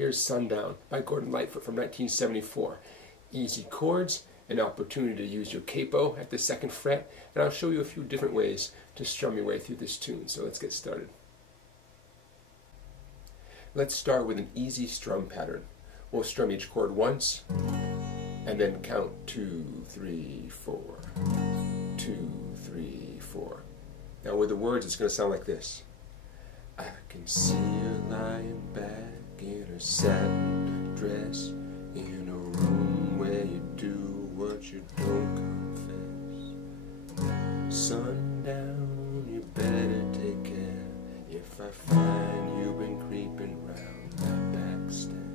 Here's Sundown by Lightfoot from 1974. Easy chords, an opportunity to use your capo at the 2nd fret, and I'll show you a few different ways to strum your way through this tune. So let's get started. Let's start with an easy strum pattern. We'll strum each chord once, and then count 2, 3, 4, 2, 3, 4. Now with the words, it's going to sound like this. I can see her lying back in her satin dress, in a room where you do what you don't confess. Sundown, you better take care if I find you've been creeping round my backstep.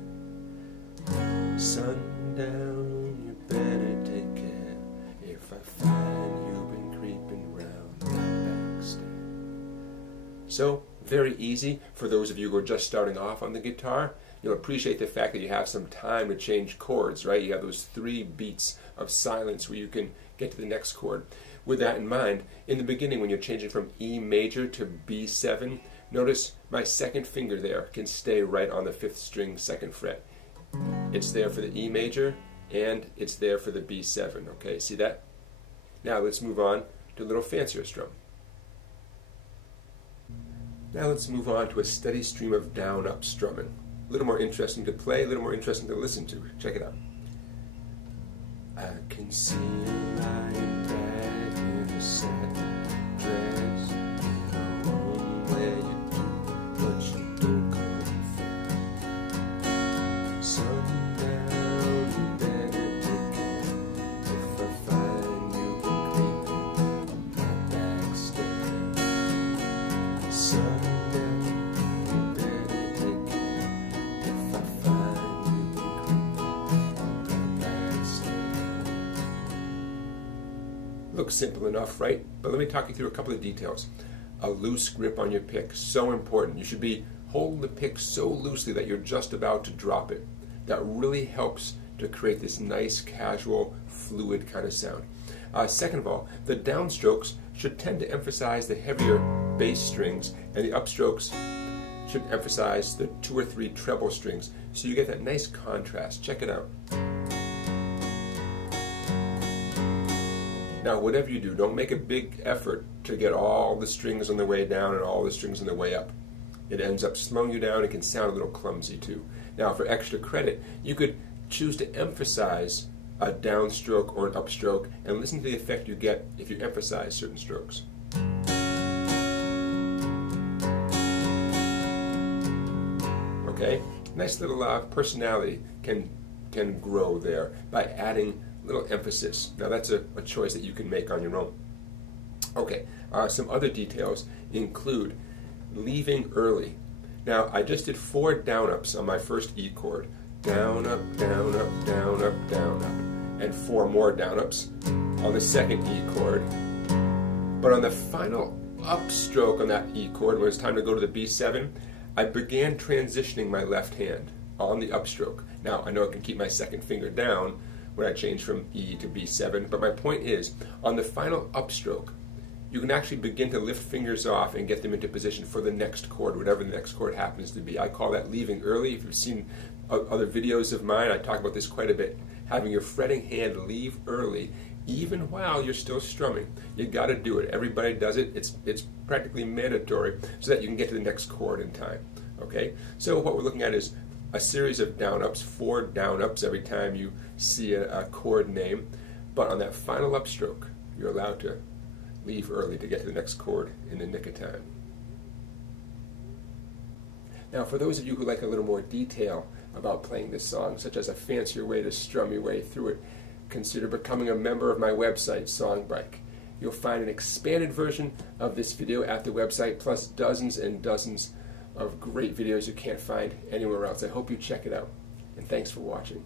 Sundown, you better take care if I find you've been creeping round my backstep. So, very easy for those of you who are just starting off on the guitar. You'll appreciate the fact that you have some time to change chords, right? You have those 3 beats of silence where you can get to the next chord. With that in mind, in the beginning when you're changing from E major to B7, notice my 2nd finger there can stay right on the 5th string 2nd fret. It's there for the E major and it's there for the B7, okay? See that? Now let's move on to a little fancier strum. Now let's move on to a steady stream of down-up strumming. A little more interesting to play, a little more interesting to listen to. Check it out. I can see you lying back in a satin dress, in a room where you do what you don't confess. Sundown, you better take care if I find you've been creeping on my backstep. Sundown, you better take care if I find you've been creeping on my backstep. Looks simple enough, right? But let me talk you through a couple of details. A loose grip on your pick, so important. You should be holding the pick so loosely that you're just about to drop it. That really helps to create this nice, casual, fluid kind of sound. Second of all, the downstrokes should tend to emphasize the heavier bass strings, and the upstrokes should emphasize the 2 or 3 treble strings, so you get that nice contrast. Check it out. Now, whatever you do, don't make a big effort to get all the strings on the way down and all the strings on the way up. It ends up slowing you down. It can sound a little clumsy too. Now, for extra credit, you could choose to emphasize a downstroke or an upstroke and listen to the effect you get if you emphasize certain strokes. Okay? Nice little personality can grow there by adding little emphasis. Now that's a choice that you can make on your own. Okay, some other details include leaving early. Now I just did 4 down-ups on my first E chord. Down, up, down, up, down, up, down, up. And 4 more down-ups on the 2nd E chord. But on the final upstroke on that E chord, when it's time to go to the B7, I began transitioning my left hand on the upstroke. Now I know I can keep my 2nd finger down when I change from E to B7, but my point is, on the final upstroke, you can actually begin to lift fingers off and get them into position for the next chord, whatever the next chord happens to be. I call that leaving early. If you've seen other videos of mine, I talk about this quite a bit. Having your fretting hand leave early, even while you're still strumming. You got to do it. Everybody does it. It's practically mandatory so that you can get to the next chord in time. Okay? So what we're looking at is a series of down-ups, 4 down-ups every time you see a chord name. But on that final upstroke, you're allowed to leave early to get to the next chord in the nick of time. Now, for those of you who like a little more detail about playing this song, such as a fancier way to strum your way through it, consider becoming a member of my website, Songbike. You'll find an expanded version of this video at the website, plus dozens and dozens of great videos you can't find anywhere else. I hope you check it out, and thanks for watching.